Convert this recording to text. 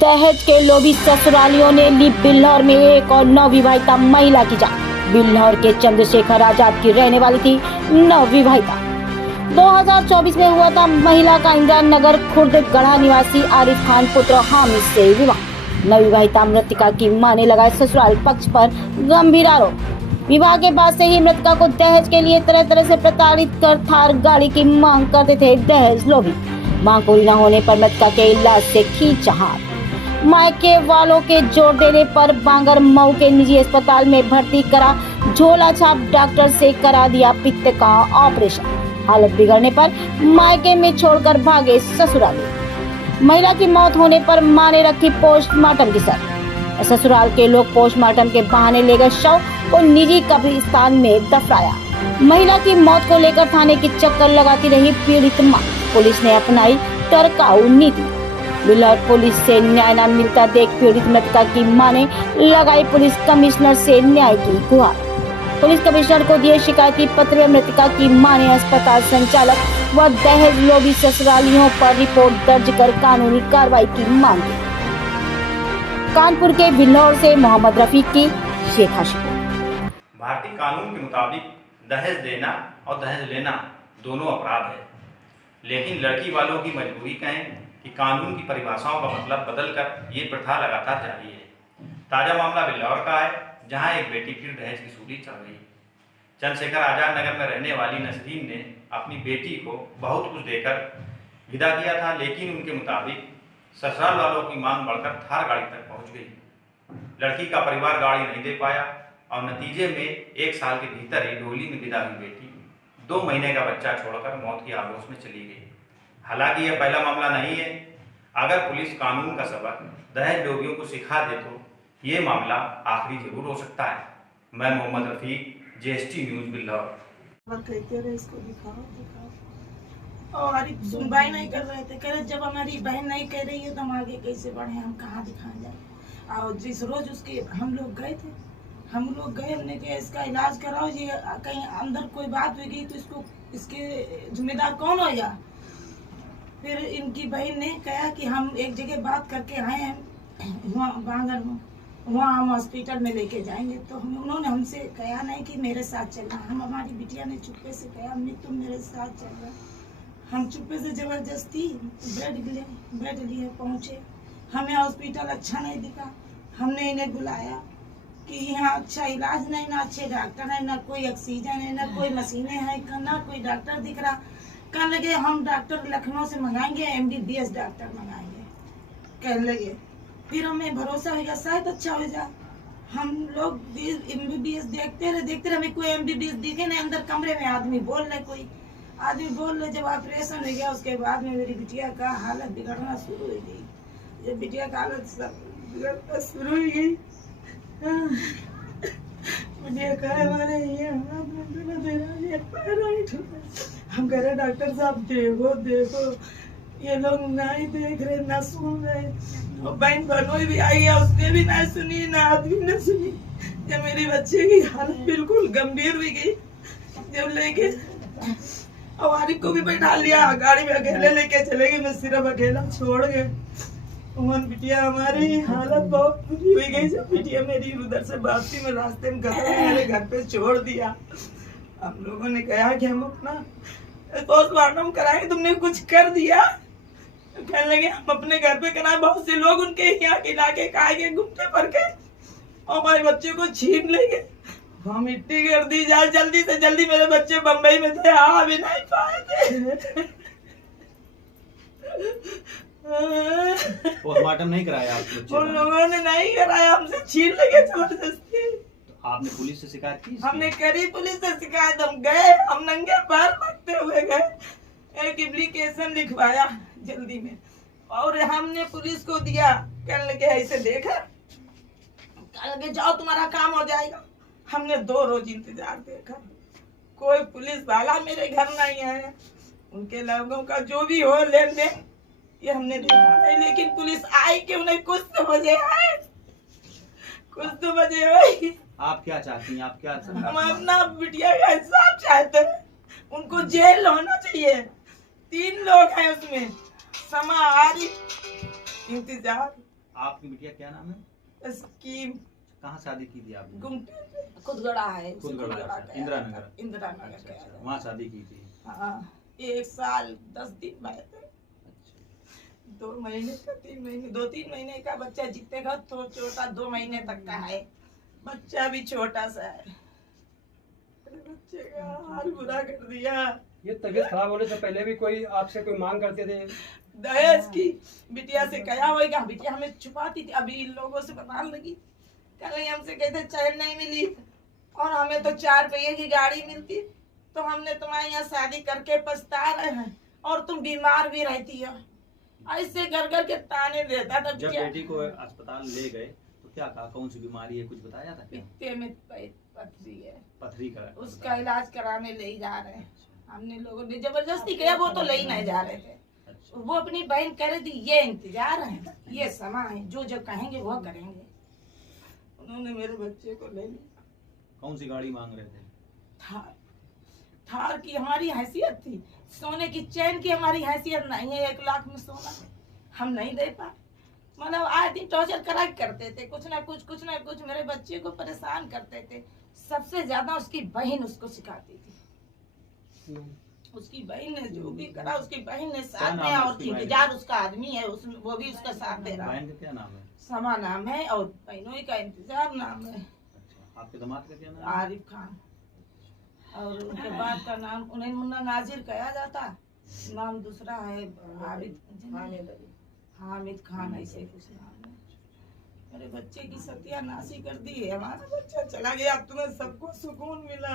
दहेज के लोभी ससुरालियों ने ली बिल्हौर में एक और नवविवाहिता महिला की जान। बिल्हौर के चंद्रशेखर आजाद की रहने वाली थी नवविवाहिता। 2024 में हुआ था महिला का इंदिरा नगर खुर्द गढ़ा निवासी आरिफ खान पुत्र हामिद से विवाह। नवविवाहिता मृतका की मां ने लगाए ससुराल पक्ष पर गंभीर आरोप। विवाह के बाद से ही मृतका को दहेज के लिए तरह तरह से प्रताड़ित कर थार गाड़ी की मांग करते थे दहेज लोभी। मांग पूरी न होने पर मृतका के इलाज से खींचाहाट। मायके वालों के जोर देने पर बांगर मऊ के निजी अस्पताल में भर्ती करा। झोला छाप डॉक्टर से करा दिया पित्त का ऑपरेशन। हालत बिगड़ने पर मायके में छोड़कर भागे ससुराली। महिला की मौत होने पर मां ने रखी पोस्टमार्टम की शर्त। ससुराल के लोग पोस्टमार्टम के बहाने ले गए शव को निजी कब्रिस्तान में दफनाया। महिला की मौत को लेकर थाने की चक्कर लगाती रही पीड़ित मां। पुलिस ने अपनाई टरकाऊ नीति। बिल्हौर पुलिस से न्याय न मिलता देख पीड़ित मृतका की मां ने लगाई पुलिस कमिश्नर से न्याय की गुहार। पुलिस कमिश्नर को दिए शिकायती पत्र में मृतका की मां ने अस्पताल संचालक व दहेज लोभी ससुरालियों पर रिपोर्ट दर्ज कर कानूनी कार्रवाई की मांग की। कानपुर के बिल्हौर से मोहम्मद रफीक की शेखाशी। भारतीय कानून के मुताबिक दहेज देना और दहेज लेना दोनों अपराध है, लेकिन लड़की वालों की मजबूरी कहें कि कानून की परिभाषाओं का मतलब बदलकर ये प्रथा लगातार जारी है। ताजा मामला बिल्हौर का है, जहां एक बेटी फिर दहेज की सूली चढ़ रही है। चंद्रशेखर आजाद नगर में रहने वाली नसरीन ने अपनी बेटी को बहुत कुछ देकर विदा किया था, लेकिन उनके मुताबिक ससुराल वालों की मांग बढ़कर थार गाड़ी तक पहुंच गई। लड़की का परिवार गाड़ी नहीं दे पाया और नतीजे में 1 साल के भीतर ही डोली में विदा हुई बेटी 2 महीने का बच्चा छोड़कर मौत की आगोश में चली गई। हालांकि यह पहला मामला नहीं है। अगर पुलिस कानून का सबक दहेज लोभियों को सिखा दे तो ये मामला आखिरी जरूर हो सकता है। मैं मोहम्मद रफीक, JST न्यूज बिल्हौर। कहते रहे इसको दिखाओ दिखाओ और हमारी सुनवाई नहीं कर रहे थे। कह रहे जब हमारी बहन नहीं कह रही है तो हम आगे कैसे बढ़े, हम कहाँ दिखाएं जाए। और जिस रोज उसके हम लोग गए थे, हमने कहा इसका इलाज कराओ, ये कहीं अंदर कोई बात हुई गई तो इसको इसके जिम्मेदार कौन होगा। फिर इनकी बहन ने कहा कि हम एक जगह बात करके आए हैं वहाँ बांगर में, वहाँ हम हॉस्पिटल में लेके जाएंगे। तो उन्होंने हमसे कहा नहीं कि मेरे साथ चलना। हम हमारी बिटिया ने चुप्पे से कहा अम्मी तुम मेरे साथ चल रहे। हम चुप्पे से जबरदस्ती बेड लिए पहुँचे। हमें हॉस्पिटल अच्छा नहीं दिखा। हमने इन्हें बुलाया कि यहाँ अच्छा इलाज नहीं, ना अच्छे डॉक्टर है, ना कोई ऑक्सीजन है, ना कोई मशीनें हैं, ना कोई डॉक्टर दिख रहा। कहने लगे हम डॉक्टर लखनऊ से मंगाएंगे, MBBS डॉक्टर मंगाएंगे कहने लगे। फिर हमें भरोसा हो गया शायद अच्छा हो जाए। हम लोग MBBS देखते रहे, हमें कोई MBBS दिखे नहीं। अंदर कमरे में आदमी बोल रहे। जब ऑपरेशन हो गया उसके बाद में मेरी बिटिया का हालत बिगड़ना शुरू हो गई। जब बिटिया का हालत बिगड़ना शुरू हो गई, बिटिया का हम कह रहे डॉक्टर साहब देखो ये लोग नहीं देख रहे, ना सुन रहे। और बहन बनोई भी आई है, उसने भी ना सुनी, ना आदमी ने सुनी। जब मेरी बच्चे की हालत बिल्कुल गंभीर हुई गई, जब लेके और आरिफ को भी बैठा लिया गाड़ी में, अकेले लेके चले गए। मैं सिर्फ अकेला छोड़ गए। उमन बिटिया हमारी हालत बहुत बुरी हुई गई। जब बिटिया मेरी उधर से वापसी में रास्ते में मेरे घर पे छोड़ दिया। हम लोगों ने कहा कि हम अपना पोस्टमार्टम कराएंगे, तुमने कुछ कर दिया। कहने लगे हम अपने घर पे कराए। बहुत से लोग उनके यहाँ के इलाके खाएंगे घूमते पर के और हमारे बच्चे को छीन लेंगे। हम मिट्टी कर दी जाए जल्दी से जल्दी। मेरे बच्चे बम्बई में थे, आ भी नहीं पाए थे। पोस्टमार्टम नहीं कराया आप बच्चे? उन लोगों ने नहीं कराया, हमसे छीन लेंगे जबरदस्ती। आपने पुलिस से शिकायत की? हमने करी पुलिस से शिकायत। हम गए, हम नंगे पैर भागते हुए गए, एक एप्लीकेशन लिखवाया जल्दी में और हमने पुलिस को दिया। कहने लगे ऐसे देखा, कहने लगे जाओ तुम्हारा काम हो जाएगा। हमने 2 रोज इंतजार देखा, कोई पुलिस वाला मेरे घर नहीं आया। उनके लोगों का जो भी हो लेन देन ये हमने देखा नहीं, लेकिन पुलिस आई कि उन्हें कुछ तो बजे आए, कुछ तो बजे हुई। आप क्या चाहती हैं? आप क्या हम अपना बिटिया का इंसाफ चाहते हैं। उनको जेल होना चाहिए। 3 लोग हैं उसमें, समा, आरिफ, इंतजार, आपकी बिटिया क्या नाम है? स्कीम। कहाँ शादी की थी आपने? गुमटी पे खुदगड़ा है, उसे खुदगड़ा, खुदगड़ा अच्छा, कहा इंदिरा जाता है। नगर। इंदिरा नगर अच्छा, कहा अच्छा, जाता है। वहाँ शादी की थी। हाँ, 1 साल 10 दिन में थे। अच्छा, 2 महीने का, 3 महीने, 2-3 महीने का बच्चा जीतेगा तो छोटा, 2 महीने तक का है बच्चा, भी छोटा सा है। मेरे बच्चे का हाल बुरा कर दिया। ये तबीयत खराब होने से पहले भी कोई आपसे कोई मांग करते थे? दहेज की बिटिया से कहा होगा, बिटिया हमें छुपाती थी, अभी इन लोगों से बताने लगी। कल हमसे कहते चैन नहीं मिली और हमें तो 4 पहिए की गाड़ी मिलती, तो हमने तुम्हारे यहाँ शादी करके पछता रहे हैं और तुम बीमार भी रहती हो। ऐसे कर के ताने देता था। जब बेटी को अस्पताल ले गए तो क्या कहा, कौन सी बीमारी है, कुछ बताया था क्या? पित्ते में पथरी है, पथरी का उसका इलाज कराने ले जा रहे हैं। हमने लोगों ने जबरदस्ती किया, वो तो ले ही नहीं जा रहे थे। अच्छा, वो अपनी बहन कह रही थी ये इंतजार है, ये समा है, जो जो कहेंगे वो करेंगे। उन्होंने मेरे बच्चे को ले लिया। कौन सी गाड़ी मांग रहे थे? थार, थार की हमारी हैसियत थी, सोने की चैन की हमारी हैसियत नहीं है। 1 लाख में सोना हम नहीं दे पाए। मतलब आए दिन टॉर्चर करा करते थे, कुछ ना कुछ मेरे बच्चे को परेशान करते थे। सबसे ज्यादा उसकी बहन उसको सिखाती थी। उसकी बहन ने जो भी करा, उसकी बहन ने साथ में, और इंतजार उसका आदमी है उसमें, वो भी उसका साथ दे रहा है। बहन का क्या नाम है? समा नाम है और बहनों का इंतजार नाम है। अच्छा, आपके दामाद का क्या नाम है? आरिफ खान। और उनके बाप का नाम उन्हें मुन्ना नाजिर कहा जाता, नाम दूसरा है हामिद खान, ऐसे कुछ नाम है। मेरे बच्चे की सत्यानाशी कर दी है। हमारा बच्चा चला गया, अब तुम्हें सबको सुकून मिला।